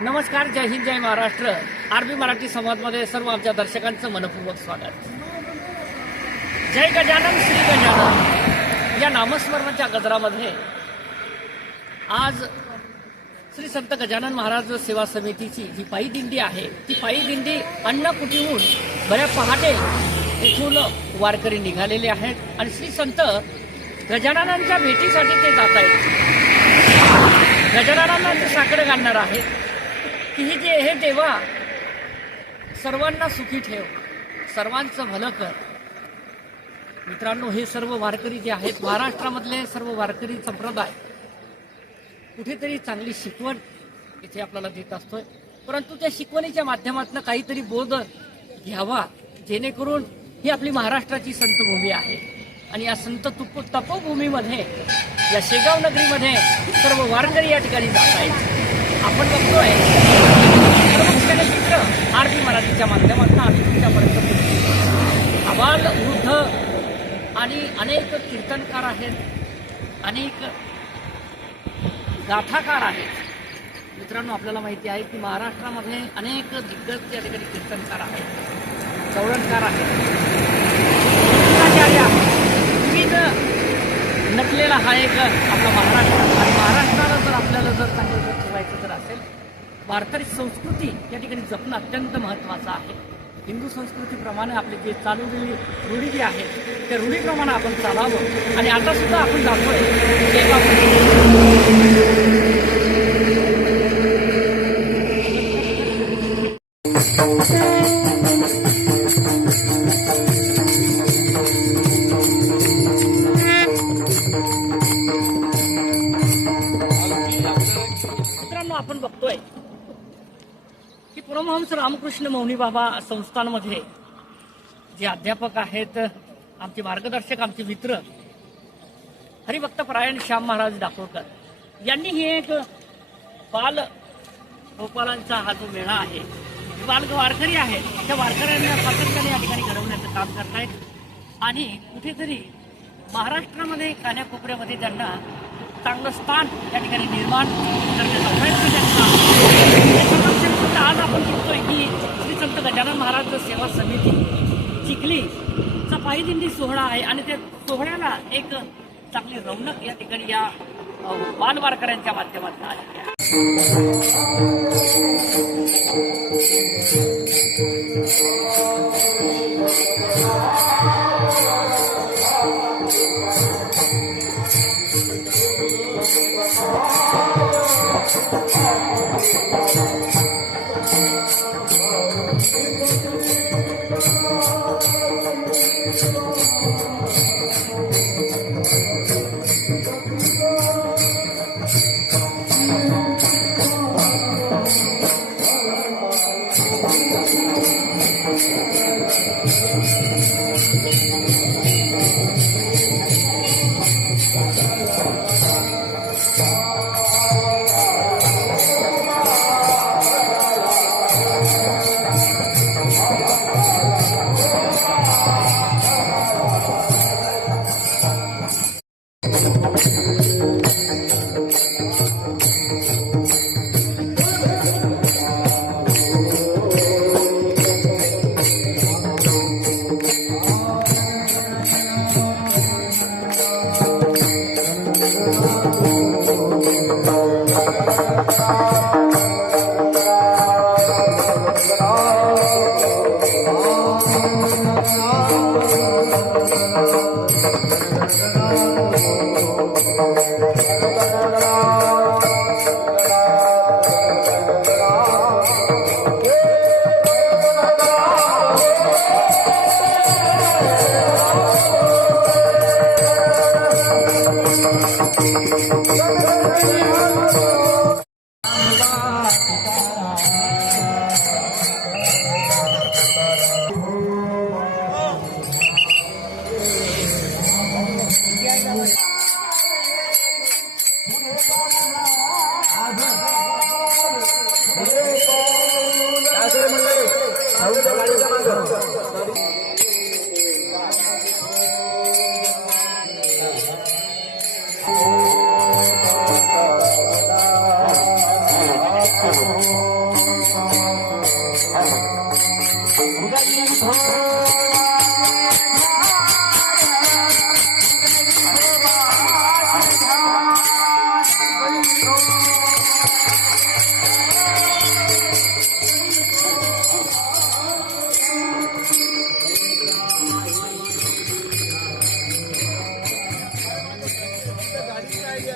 नमस्कार, जय हिंद, जय महाराष्ट्र. आरबी मराठी संवादमध्ये सर्व आमच्या दर्शकांचं मनपूर्वक स्वागत. जय गजानन श्री गजानन या नामस्मरणाच्या गजरामध्ये आज श्री संत गजानन महाराज सेवा समितीची जी पायी दिंडी आहे ती पायी दिंडी अन्नकुटीहून बऱ्या पहाटे इथून वारकरी निघालेले आहेत आणि श्री संत गजाननांच्या भेटीसाठी ते जात आहेत. गजाननांना ते साकडं घालणार आहेत की हे देवा सर्वांना सुखी ठेव, सर्वांचं भलं कर. मित्रांनो, हे सर्व वारकरी जे आहेत महाराष्ट्रामधले सर्व वारकरी संप्रदाय कुठेतरी चांगली शिकवण इथे आपल्याला देत असतोय, परंतु त्या शिकवणीच्या माध्यमातून काहीतरी बोध घ्यावा, जेणेकरून ही आपली महाराष्ट्राची संतभूमी आहे आणि या संत तपोभूमीमध्ये या शेगाव नगरीमध्ये सर्व वारकरी या ठिकाणी जात आहेत. आपण बघतोय सर्व चित्र आरबी मराठीच्या माध्यमातून आम्ही तुमच्यापर्यंत पोहोचतो. आबाल, वृद्ध आणि अनेक कीर्तनकार आहेत, अनेक गाथाकार आहेत. मित्रांनो, आपल्याला माहिती आहे की महाराष्ट्रामध्ये अनेक दिग्गज या ठिकाणी कीर्तनकार आहेत, चौळणकार आहेत. विविध नटलेला हा एक आपला महाराष्ट्र आणि महाराष्ट्राला जर आपल्याला जर चांगलं जर ठेवायचं जर असेल, वारकरी संस्कृती या ठिकाणी जपणं अत्यंत महत्त्वाचं आहे. हिंदू संस्कृतीप्रमाणे आपले जे चालवलेली रूढी जी आहेत त्या रूढीप्रमाणे आपण चालावं आणि आता सुद्धा आपण जातोय मित्रांनो, आपण बघतोय की परमहंस रामकृष्ण मौनी बाबा संस्थानमध्ये जे अध्यापक आहेत, आमचे मार्गदर्शक, आमचे मित्र हरिभक्तपरायण श्याम महाराज दापोळकर यांनी ही एक बाल गोपालांचा हा जो मेळा आहे, बाल वारकरी आहेत त्या वारकऱ्यांना सातत्याने या ठिकाणी घडवण्याचं काम करतायत आणि कुठेतरी महाराष्ट्रामध्ये कान्याकोपऱ्यामध्ये त्यांना चांगलं स्थान या ठिकाणी निर्माण करण्याचा प्रयत्न त्यांचा. आज आपण बघतोय की श्री संत गजानन महाराज सेवा समिती चिखलीचा पायी दिंडी सोहळा आहे आणि त्या सोहळ्याला एक चांगली रौनक या ठिकाणी या बाल वारकऱ्यांच्या माध्यमातून आलेली आहे.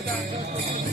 आता